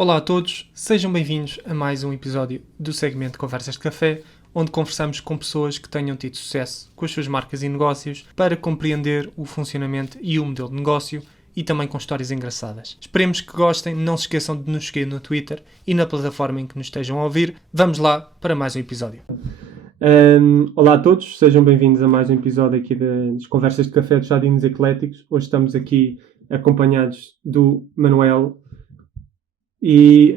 Olá a todos, sejam bem-vindos a mais um episódio do segmento Conversas de Café, onde conversamos com pessoas que tenham tido sucesso com as suas marcas e negócios para compreender o funcionamento e o modelo de negócio e também com histórias engraçadas. Esperemos que gostem, não se esqueçam de nos seguir no Twitter e na plataforma em que nos estejam a ouvir. Vamos lá para mais um episódio. Olá a todos, sejam bem-vindos a mais um episódio aqui das Conversas de Café dos Jardins Ecléticos. Hoje estamos aqui acompanhados do Manuel, que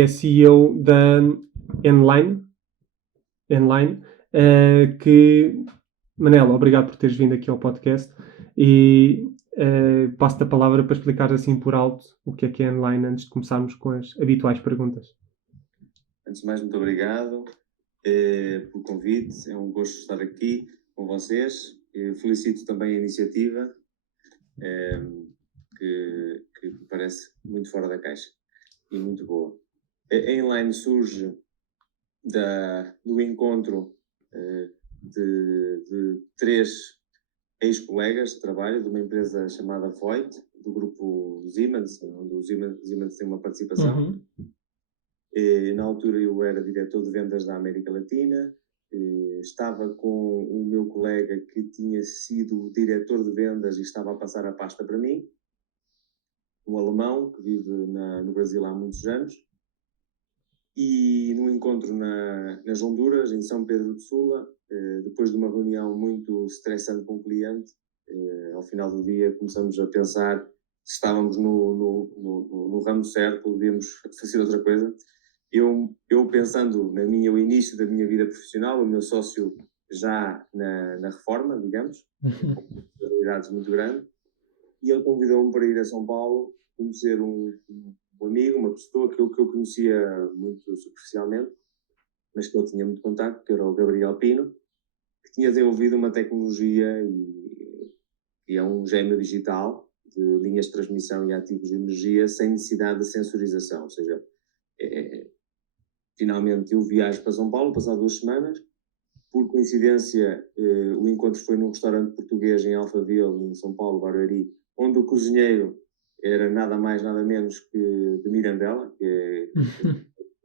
é CEO da Enline. Manel, obrigado por teres vindo aqui ao podcast e passo-te a palavra para explicar assim por alto o que é Enline antes de começarmos com as habituais perguntas. Antes de mais, muito obrigado pelo convite, é um gosto estar aqui com vocês. Felicito também a iniciativa, que me parece muito fora da caixa e muito boa. A Enline surge do encontro de três ex-colegas de trabalho de uma empresa chamada Voigt, do grupo Siemens, onde o Siemens tem uma participação. Na altura eu era diretor de vendas da América Latina, estava com o meu colega que tinha sido diretor de vendas e estava a passar a pasta para mim, um alemão que vive no Brasil há muitos anos, e num encontro nas Honduras, em São Pedro de Sula, depois de uma reunião muito estressante com o cliente, ao final do dia começamos a pensar se estávamos no ramo certo, devíamos fazer outra coisa. Eu pensando o início da minha vida profissional, o meu sócio já na reforma, digamos, com responsabilidades muito grandes, e ele convidou-me para ir a São Paulo conhecer um amigo, uma pessoa que eu conhecia muito superficialmente, mas que ele tinha muito contacto, que era o Gabriel Pino, que tinha desenvolvido uma tecnologia e é um gêmeo digital de linhas de transmissão e ativos de energia sem necessidade de sensorização, ou seja, finalmente eu viajo para São Paulo, passado 2 semanas. Por coincidência, o encontro foi num restaurante português em Alphaville, em São Paulo, Barueri, onde o cozinheiro era nada mais, nada menos que de Mirandela, que é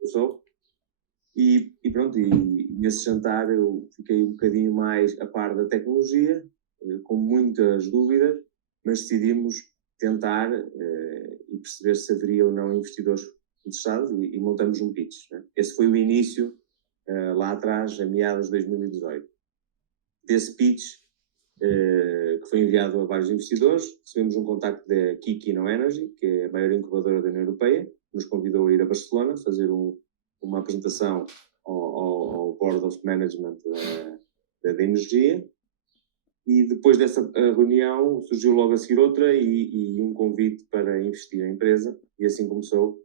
eu sou. E pronto, e nesse jantar eu fiquei um bocadinho mais a par da tecnologia, com muitas dúvidas, mas decidimos tentar e perceber se haveria ou não investidores interessados e montamos um pitch, né? Esse foi o início, lá atrás, a meados de 2018. Desse pitch, que foi enviado a vários investidores, recebemos um contacto da Kiki No Energy, que é a maior incubadora da União Europeia, que nos convidou a ir a Barcelona fazer uma apresentação ao Board of Management da energia. E depois dessa reunião surgiu logo a seguir outra e um convite para investir na empresa, e assim começou,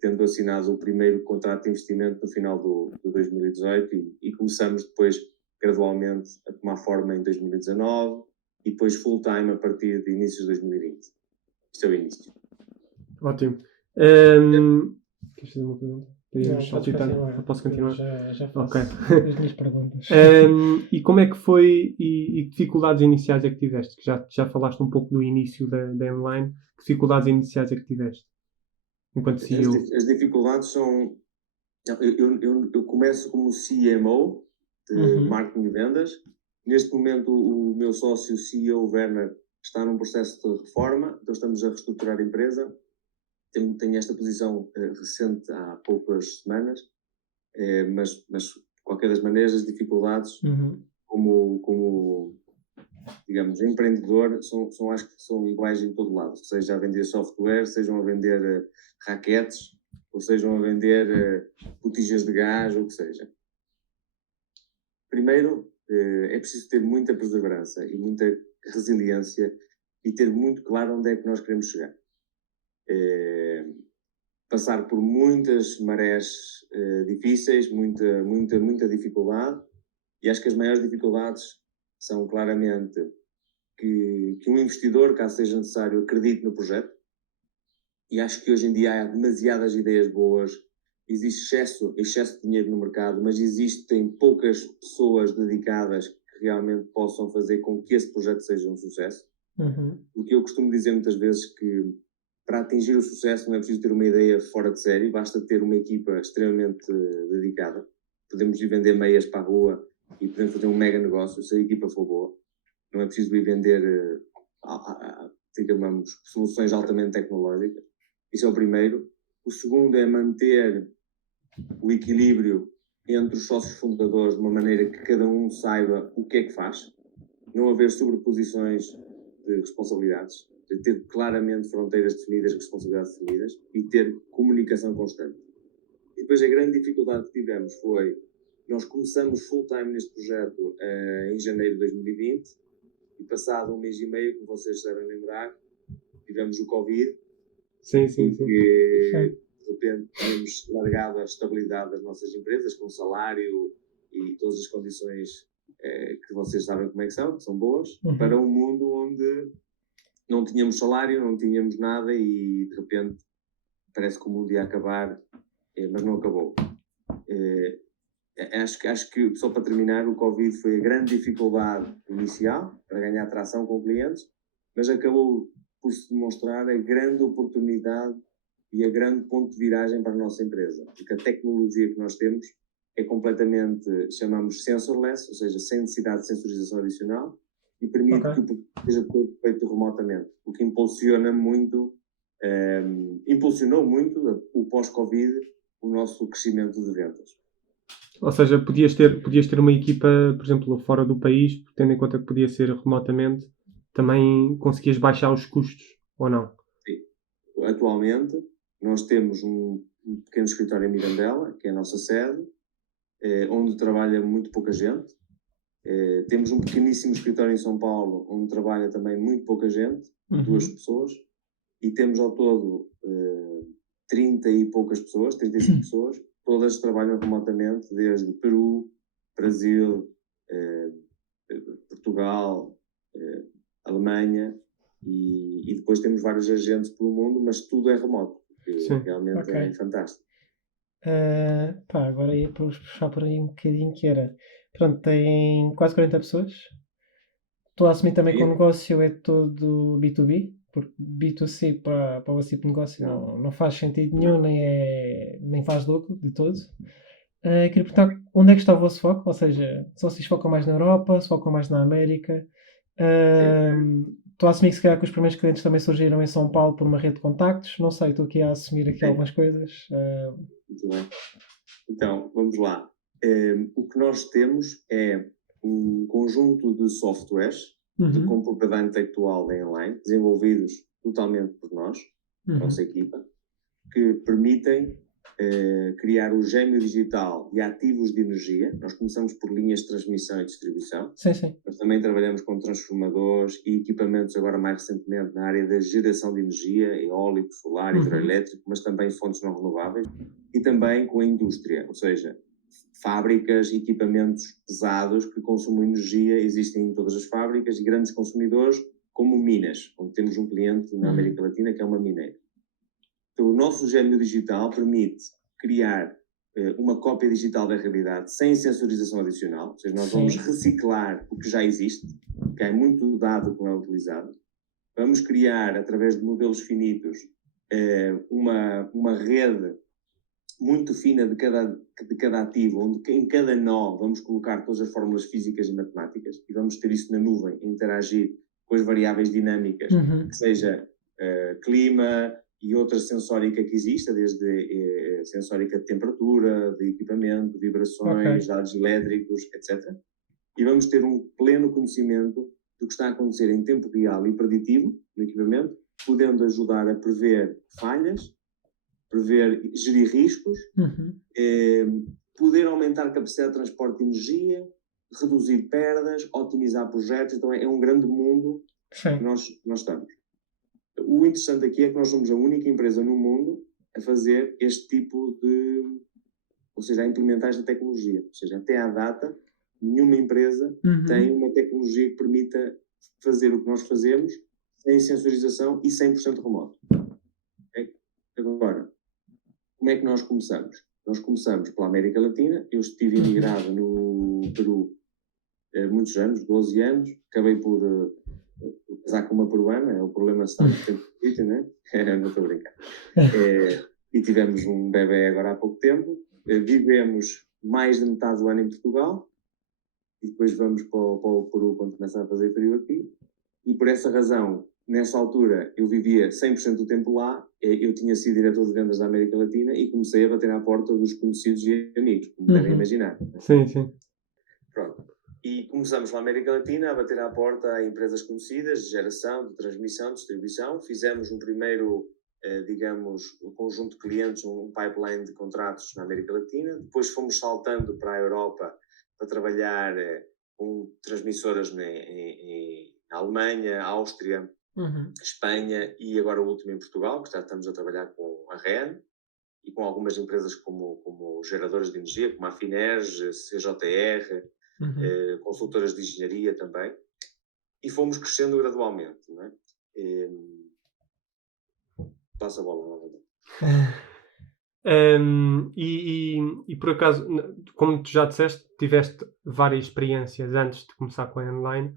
tendo assinado o primeiro contrato de investimento no final de 2018 e começamos depois gradualmente a tomar forma em 2019 e depois full time a partir de inícios de 2020. Isto é o início. Ótimo. Queres fazer uma pergunta? Posso continuar? Já faço okay. As minhas perguntas. E como é que foi e que dificuldades iniciais é que tiveste? Que já falaste um pouco do início da Enline. Que dificuldades iniciais é que tiveste? Enquanto CEO? As dificuldades são... Eu começo como CMO de marketing e vendas. Neste momento o meu sócio CEO, Werner, está num processo de reforma, então estamos a reestruturar a empresa. Tenho esta posição recente há poucas semanas, mas de qualquer das maneiras as dificuldades como digamos, empreendedor acho que são iguais em todo lado, seja a vender software, sejam a vender raquetes, ou sejam a vender botijas de gás, ou o que seja. Primeiro, é preciso ter muita perseverança e muita resiliência e ter muito claro onde é que nós queremos chegar. Passar por muitas marés difíceis, muita dificuldade, e acho que as maiores dificuldades são claramente que um investidor, caso seja necessário, acredite no projeto, e acho que hoje em dia há demasiadas ideias boas, existe excesso de dinheiro no mercado, mas existem poucas pessoas dedicadas que realmente possam fazer com que esse projeto seja um sucesso. Porque eu costumo dizer muitas vezes que para atingir o sucesso não é preciso ter uma ideia fora de série, basta ter uma equipa extremamente dedicada. Podemos ir vender meias para a rua e podemos fazer um mega negócio se a equipa for boa. Não é preciso ir vender digamos, soluções altamente tecnológicas. Isso é o primeiro. O segundo é manter o equilíbrio entre os sócios fundadores de uma maneira que cada um saiba o que é que faz. Não haver sobreposições de responsabilidades. De ter claramente fronteiras definidas, responsabilidades definidas e ter comunicação constante. E depois a grande dificuldade que tivemos foi, nós começamos full time neste projeto em janeiro de 2020 e passado um mês e meio, como vocês devem lembrar, tivemos o Covid. Sim. De repente tínhamos largado a estabilidade das nossas empresas com salário e todas as condições que vocês sabem como é que são boas, para um mundo onde não tínhamos salário, não tínhamos nada e de repente parece que o mundo ia acabar, mas não acabou. Acho que, só para terminar, o Covid foi a grande dificuldade inicial para ganhar atração com clientes, mas acabou por se demonstrar a grande oportunidade e a grande ponto de viragem para a nossa empresa, porque a tecnologia que nós temos é completamente, chamamos sensorless, ou seja, sem necessidade de sensorização adicional, e permite que o produto seja todo feito remotamente, o que impulsionou muito o pós-Covid, o nosso crescimento de vendas. Ou seja, podias ter uma equipa, por exemplo, fora do país, tendo em conta que podia ser remotamente, também conseguias baixar os custos, ou não? Sim. Atualmente, nós temos um pequeno escritório em Mirandela, que é a nossa sede, onde trabalha muito pouca gente. Temos um pequeníssimo escritório em São Paulo, onde trabalha também muito pouca gente, 2 pessoas, e temos ao todo 30 e poucas pessoas, 35 pessoas, todas trabalham remotamente, desde Peru, Brasil, Portugal, Alemanha, e depois temos vários agentes pelo mundo, mas tudo é remoto, que realmente é fantástico. Agora ia puxar por aí um bocadinho que era, pronto, tem quase 40 pessoas. Estou a assumir também que o negócio é todo B2B, porque B2C para o tipo de negócio não faz sentido nenhum, nem faz lucro de todo. Queria perguntar onde é que está o vosso foco, ou seja, se vocês focam mais na Europa, se focam mais na América. Estou a assumir que se calhar que os primeiros clientes também surgiram em São Paulo por uma rede de contactos, não sei, estou aqui a assumir aqui algumas coisas. Muito bem. Então, vamos lá. O que nós temos é um conjunto de softwares com propriedade intelectual da Enline, desenvolvidos totalmente por nós, nossa equipa, que permitem criar o gêmeo digital de ativos de energia. Nós começamos por linhas de transmissão e distribuição, mas também trabalhamos com transformadores e equipamentos agora mais recentemente na área da geração de energia, eólico, solar, hidroelétrico, mas também fontes não renováveis, e também com a indústria, ou seja, fábricas e equipamentos pesados que consumem energia, existem em todas as fábricas, e grandes consumidores como minas, onde temos um cliente na América Latina que é uma mineira. Então, o nosso gêmeo digital permite criar uma cópia digital da realidade sem sensorização adicional, ou seja, nós vamos reciclar o que já existe, que é muito dado que não é utilizado. Vamos criar, através de modelos finitos, uma rede muito fina de cada ativo, onde em cada nó vamos colocar todas as fórmulas físicas e matemáticas e vamos ter isso na nuvem, interagir com as variáveis dinâmicas, que seja clima e outra sensórica que exista, desde sensórica de temperatura, de equipamento, vibrações, dados elétricos, etc. E vamos ter um pleno conhecimento do que está a acontecer em tempo real e preditivo no equipamento, podendo ajudar a prever falhas, gerir riscos, poder aumentar a capacidade de transporte de energia, reduzir perdas, otimizar projetos. Então é um grande mundo que nós estamos. O interessante aqui é que nós somos a única empresa no mundo a fazer este tipo de... ou seja, a implementar esta tecnologia. Ou seja, até à data, nenhuma empresa tem uma tecnologia que permita fazer o que nós fazemos sem sensorização e 100% remoto. Okay? Agora, como é que nós começamos? Nós começamos pela América Latina. Eu estive imigrado no Peru muitos anos, 12 anos. Acabei por casar com uma peruana. É o problema de estar muito tempo sítio, né? Não estou a brincar. E tivemos um bebê agora há pouco tempo. Vivemos mais de metade do ano em Portugal e depois vamos para o Peru quando começa a fazer frio aqui. E por essa razão, nessa altura, eu vivia 100% do tempo lá. Eu tinha sido diretor de vendas da América Latina e comecei a bater à porta dos conhecidos e amigos, como devem imaginar. Sim, sim. Pronto. E começamos na América Latina a bater à porta a empresas conhecidas de geração, de transmissão, de distribuição. Fizemos um primeiro, digamos, um conjunto de clientes, um pipeline de contratos na América Latina. Depois fomos saltando para a Europa para trabalhar com transmissoras na Alemanha, Áustria, Espanha e agora o último em Portugal, que já estamos a trabalhar com a REN e com algumas empresas como geradoras de energia, como a Finerge, CJR, consultoras de engenharia também, e fomos crescendo gradualmente, não é? Passa a bola novamente. E por acaso, como tu já disseste, tiveste várias experiências antes de começar com a online,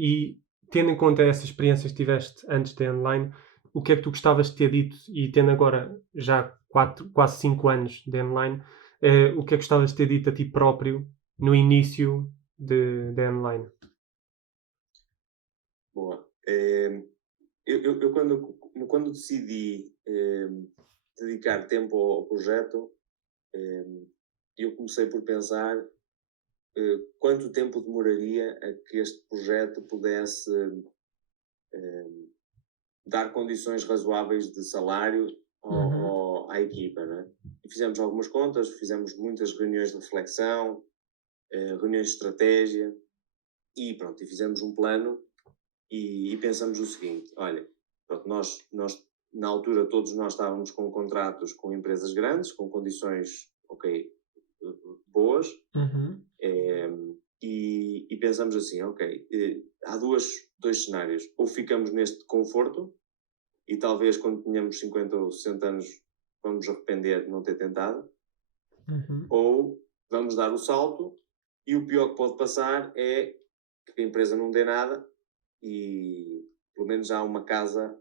e tendo em conta essas experiências que tiveste antes da online, o que é que tu gostavas de ter dito, e tendo agora já quase 5 anos de online, o que é que gostavas de ter dito a ti próprio no início da online? Boa. Eu quando decidi dedicar tempo ao projeto, eu comecei por pensar quanto tempo demoraria a que este projeto pudesse dar condições razoáveis de salário à equipa, né? E fizemos algumas contas, fizemos muitas reuniões de reflexão, reuniões de estratégia e pronto, e fizemos um plano e pensamos o seguinte, olha, pronto, nós na altura todos nós estávamos com contratos com empresas grandes, com condições, boas, e pensamos assim, há dois cenários, ou ficamos neste conforto e talvez quando tenhamos 50 ou 60 anos vamos nos arrepender de não ter tentado, ou vamos dar o salto e o pior que pode passar é que a empresa não dê nada e pelo menos há uma casa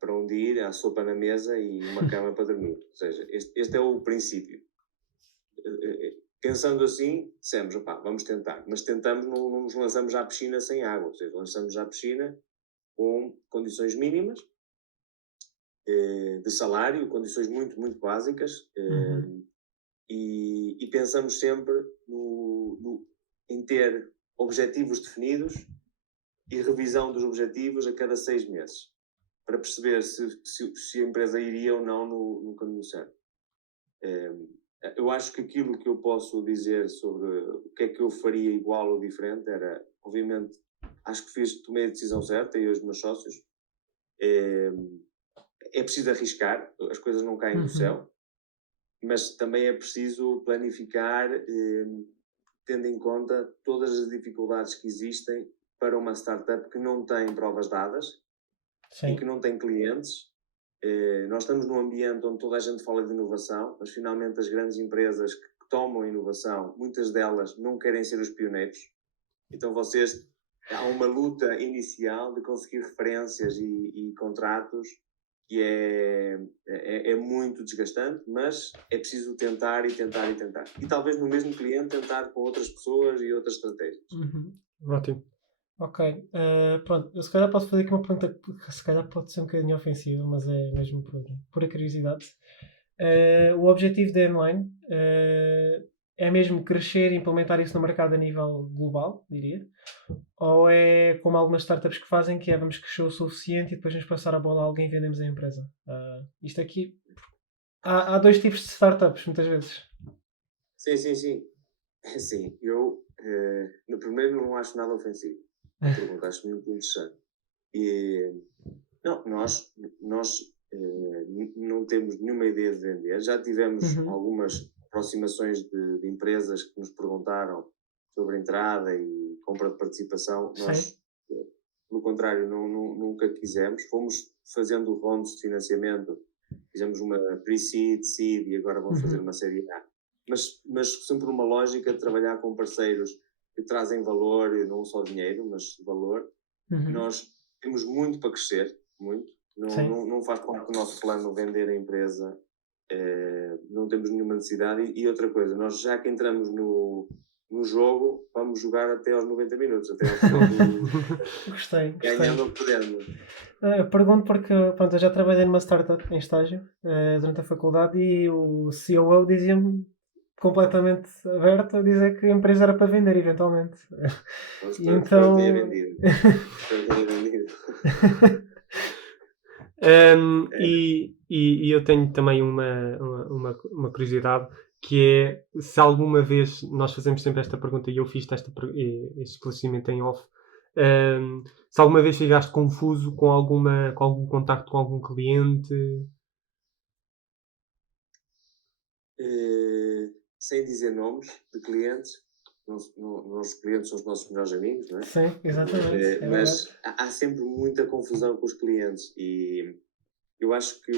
para onde ir, há sopa na mesa e uma cama para dormir. Ou seja, este é o princípio. Pensando assim, dissemos, vamos tentar. Mas tentamos, não nos lançamos à piscina sem água. Ou seja, lançamos à piscina com condições mínimas de salário, condições muito, muito básicas. E pensamos sempre em ter objetivos definidos e revisão dos objetivos a cada 6 meses, para perceber se a empresa iria ou não no caminho certo. Eu acho que aquilo que eu posso dizer sobre o que é que eu faria igual ou diferente era, obviamente, acho que tomei a decisão certa, eu e os meus sócios. É preciso arriscar, as coisas não caem do céu, mas também é preciso planificar, tendo em conta todas as dificuldades que existem para uma startup que não tem provas dadas e que não tem clientes. Nós estamos num ambiente onde toda a gente fala de inovação, mas finalmente as grandes empresas que tomam a inovação, muitas delas não querem ser os pioneiros. Então há uma luta inicial de conseguir referências e contratos que é muito desgastante, mas é preciso tentar e tentar e tentar. E talvez no mesmo cliente tentar com outras pessoas e outras estratégias. Ótimo. Ok, pronto, eu se calhar posso fazer aqui uma pergunta que se calhar pode ser um bocadinho ofensiva, mas é mesmo por pura curiosidade. O objetivo da Online é mesmo crescer e implementar isso no mercado a nível global, diria? Ou é como algumas startups que fazem, que é vamos crescer o suficiente e depois vamos passar a bola a alguém e vendemos a empresa? Isto aqui... Há dois tipos de startups, muitas vezes. Sim, eu no primeiro não acho nada ofensivo. Pergunta, acho muito interessante. Nós não temos nenhuma ideia de vender. Já tivemos algumas aproximações de empresas que nos perguntaram sobre entrada e compra de participação. Nós, pelo contrário, nunca quisemos. Fomos fazendo rounds de financiamento. Fizemos uma pre-seed, seed e agora vamos fazer uma série A. Mas sempre numa lógica de trabalhar com parceiros que trazem valor, não só dinheiro, mas valor. Nós temos muito para crescer, muito. Sim. Não faz parte do nosso plano vender a empresa. Não temos nenhuma necessidade. E outra coisa, nós já que entramos no jogo, vamos jogar até aos 90 minutos, até ao final Gostei. ganhando ou perdendo. Pergunto porque pronto, eu já trabalhei numa startup em estágio durante a faculdade e o COO dizia-me completamente aberto a dizer que a empresa era para vender eventualmente. E então. Foi vendido. E eu tenho também uma curiosidade, que é se alguma vez nós fazemos sempre esta pergunta, e eu fiz este esclarecimento em off, se alguma vez ficaste confuso com algum contacto com algum cliente. Sem dizer nomes de clientes, nossos clientes são os nossos melhores amigos, não é? Sim, exatamente. Mas há sempre muita confusão com os clientes, e eu acho que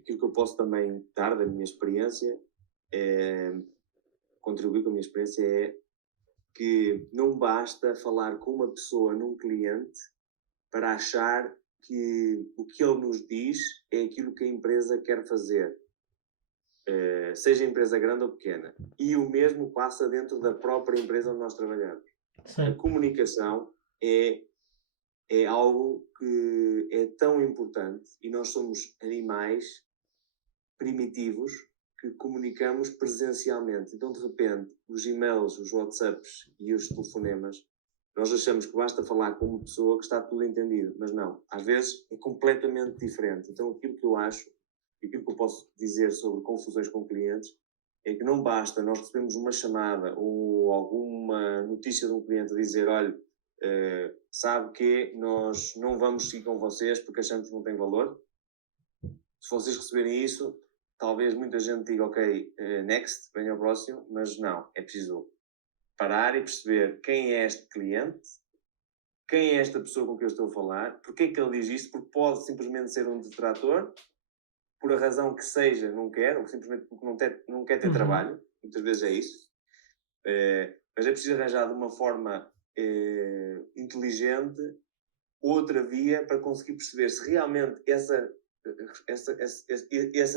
aquilo que eu posso também dar da minha experiência, contribuir com a minha experiência, é que não basta falar com uma pessoa num cliente para achar que o que ele nos diz é aquilo que a empresa quer fazer. Seja empresa grande ou pequena. E o mesmo passa dentro da própria empresa onde nós trabalhamos. Sim. A comunicação é algo que é tão importante, e nós somos animais primitivos que comunicamos presencialmente. Então, de repente, os e-mails, os WhatsApps e os telefonemas, nós achamos que basta falar com uma pessoa que está tudo entendido, mas não. Às vezes é completamente diferente. Então, aquilo que eu acho, e aquilo que eu posso dizer sobre confusões com clientes, é que não basta nós recebemos uma chamada ou alguma notícia de um cliente a dizer: olha, sabe que nós não vamos seguir com vocês porque achamos que não tem valor. Se vocês receberem isso, talvez muita gente diga: ok, next, venha ao próximo, mas não, é preciso parar e perceber quem é este cliente, quem é esta pessoa com quem eu estou a falar, porque é que ele diz isto, porque pode simplesmente ser um detrator, por a razão que seja, não quer, ou simplesmente porque não quer ter trabalho, muitas vezes é isso. Mas é preciso arranjar de uma forma inteligente outra via para conseguir perceber se realmente essa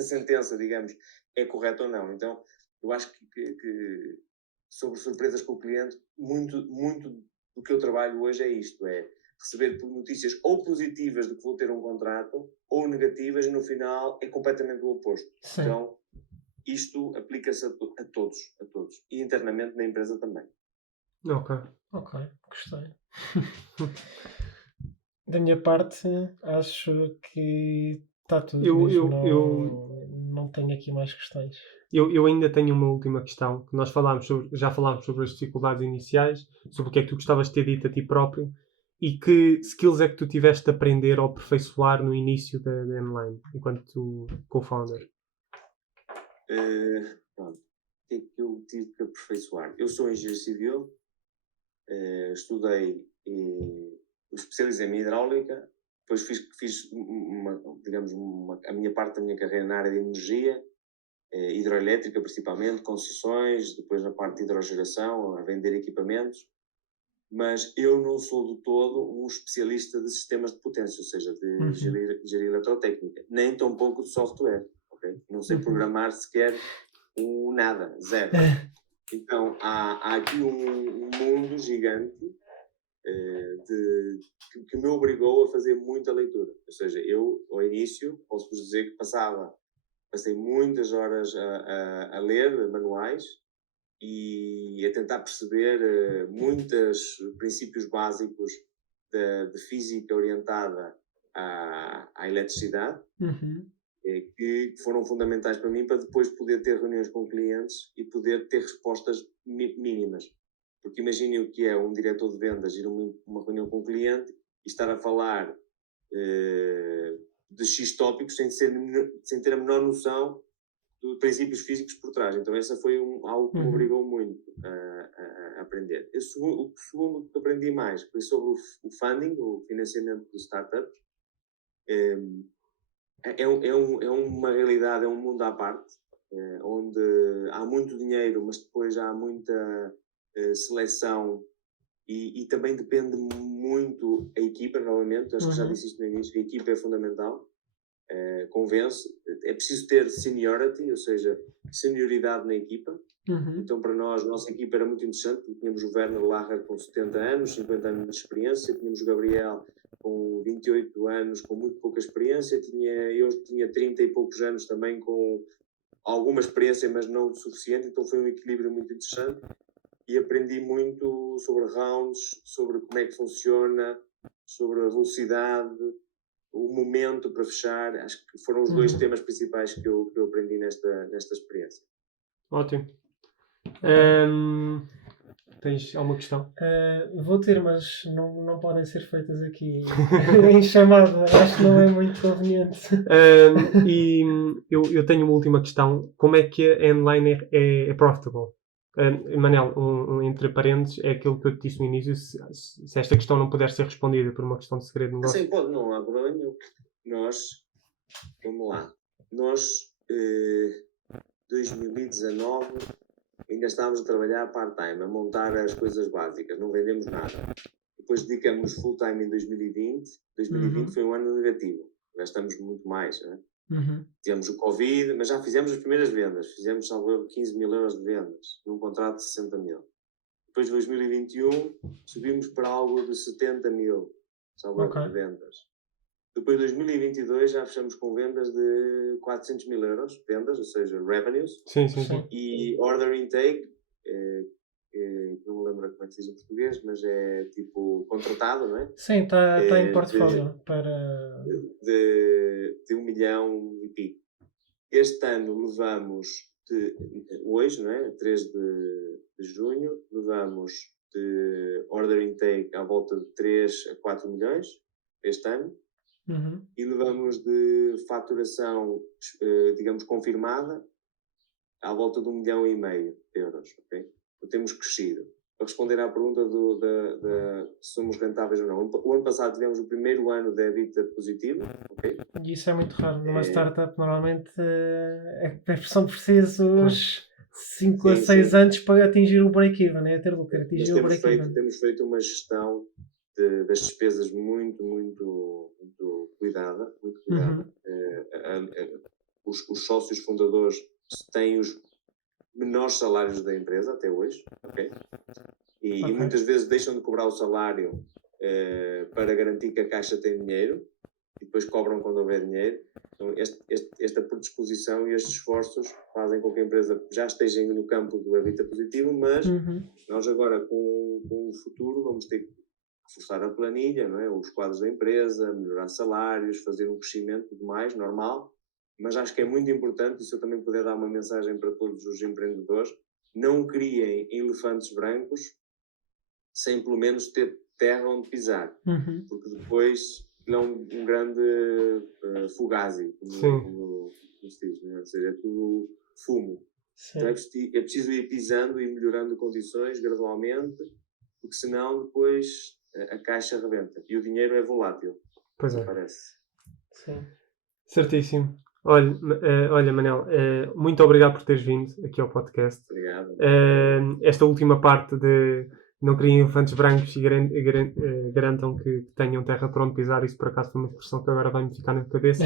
sentença, digamos, é correta ou não. Então, eu acho que sobre surpresas com o cliente, muito do que eu trabalho hoje é isto, é receber notícias ou positivas de que vou ter um contrato, ou negativas, e no final é completamente o oposto. Sim. Então, isto aplica-se a todos. E internamente na empresa também. Ok, gostei. Da minha parte, acho que está tudo não tenho aqui mais questões. Eu ainda tenho uma última questão, que já falámos sobre as dificuldades iniciais, sobre o que é que tu gostavas de ter dito a ti próprio, e que skills é que tu tiveste de aprender ou aperfeiçoar no início da N-Line, enquanto co-founder? Pronto. O que é que eu tive que aperfeiçoar? Eu sou engenheiro civil, estudei, especializei-me em hidráulica, depois fiz a minha parte da minha carreira na área de energia, hidroelétrica principalmente, concessões, depois na parte de hidrogeração, a vender equipamentos, mas eu não sou de todo um especialista de sistemas de potência, ou seja, de gerir eletrotécnica, nem tão pouco de software, ok? Não sei programar sequer nada, zero. Então, há aqui um mundo gigante que me obrigou a fazer muita leitura. Ou seja, eu, ao início, posso-vos dizer que passei muitas horas a ler manuais e a tentar perceber muitos princípios básicos de física orientada à eletricidade, que foram fundamentais para mim, para depois poder ter reuniões com clientes e poder ter respostas mínimas. Porque imaginem o que é um diretor de vendas ir a uma reunião com um cliente e estar a falar de X tópicos sem ter a menor noção de princípios físicos por trás. Então essa foi algo que me obrigou muito a aprender. O segundo que aprendi mais foi sobre o funding, o financiamento de startups. É uma realidade, é um mundo à parte, onde há muito dinheiro, mas depois há muita seleção E também depende muito a equipa, novamente, acho que já disse isto no início, a equipa é fundamental, convence, é preciso ter seniority, ou seja, senioridade na equipa. Então para nós, a nossa equipa era muito interessante, porque tínhamos o Werner Lacher com 70 anos, 50 anos de experiência, tínhamos o Gabriel com 28 anos, com muito pouca experiência, eu tinha 30 e poucos anos também com alguma experiência, mas não o suficiente, então foi um equilíbrio muito interessante e aprendi muito sobre rounds, sobre como é que funciona, sobre a velocidade, o momento para fechar. Acho que foram os dois temas principais que eu aprendi nesta experiência. Ótimo. Tens alguma questão? Vou ter, mas não podem ser feitas aqui em chamada. Acho que não é muito conveniente. E eu tenho uma última questão. Como é que a online é profitable? Manel, entre parênteses, é aquilo que eu te disse no início. Se esta questão não puder ser respondida por uma questão de segredo de negócio. Sim, pode, não há problema nenhum. Vamos lá. Nós, 2019, ainda estávamos a trabalhar part-time, a montar as coisas básicas, não vendemos nada. Depois dedicamos full-time em 2020. 2020 foi um ano negativo. Gastamos muito mais, né? Tivemos o Covid, mas já fizemos as primeiras vendas. Fizemos, salvo 15 mil euros de vendas, num contrato de 60 mil. Depois de 2021, subimos para algo de 70 mil, salvo de vendas. Depois de 2022, já fechamos com vendas de 400 mil euros, vendas, ou seja, revenues. Sim. E order intake, não me lembro como é que se diz em português, mas é tipo contratado, não é? Sim, está em portfólio para... De 1 milhão e pico. Este ano levamos, hoje, não é? 3 de junho, levamos de order intake à volta de 3 a 4 milhões, este ano. E levamos de faturação, digamos, confirmada, à volta de 1,5 milhão de euros, ok? Então, temos crescido. Para responder à pergunta se somos rentáveis ou não, o ano passado tivemos o primeiro ano de EBITDA positivo, ok? E isso é muito raro. Numa startup, normalmente, são precisos 5 a 6 anos para atingir o break-even, né? Ter lucro, atingir o break-even. Temos feito uma gestão das despesas muito cuidada. Os sócios fundadores têm os menores salários da empresa até hoje, ok? E muitas vezes deixam de cobrar o salário para garantir que a caixa tem dinheiro e depois cobram quando houver dinheiro. Então, esta predisposição e estes esforços fazem com que a empresa já esteja no campo do EBITDA positivo, mas nós agora, com o futuro, vamos ter que reforçar a planilha, não é? Os quadros da empresa, melhorar salários, fazer um crescimento e tudo mais, normal. Mas acho que é muito importante, e se eu também puder dar uma mensagem para todos os empreendedores, não criem elefantes brancos sem pelo menos ter terra onde pisar. Porque depois é um grande fugazi, como se diz, né? Ou seja, é tudo fumo. Então é preciso ir pisando e melhorando condições gradualmente, porque senão depois a caixa rebenta. E o dinheiro é volátil. Pois é. Parece. Sim. Certíssimo. Olha, Manel, muito obrigado por teres vindo aqui ao podcast. Obrigado. Esta última parte de não criem elefantes brancos e garantam que tenham terra para onde pisar, isso por acaso foi uma expressão que agora vai-me ficar na cabeça.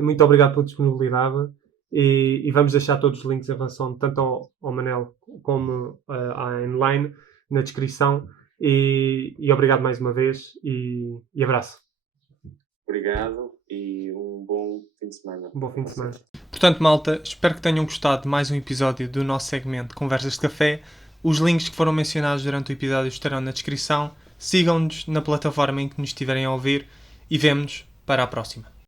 Muito obrigado pela disponibilidade e vamos deixar todos os links em relação tanto ao Manel como à online na descrição e obrigado mais uma vez e abraço. Obrigado e um bom fim de semana. Um bom fim de semana. Portanto, malta, espero que tenham gostado de mais um episódio do nosso segmento Conversas de Café. Os links que foram mencionados durante o episódio estarão na descrição. Sigam-nos na plataforma em que nos estiverem a ouvir e vemo-nos para a próxima.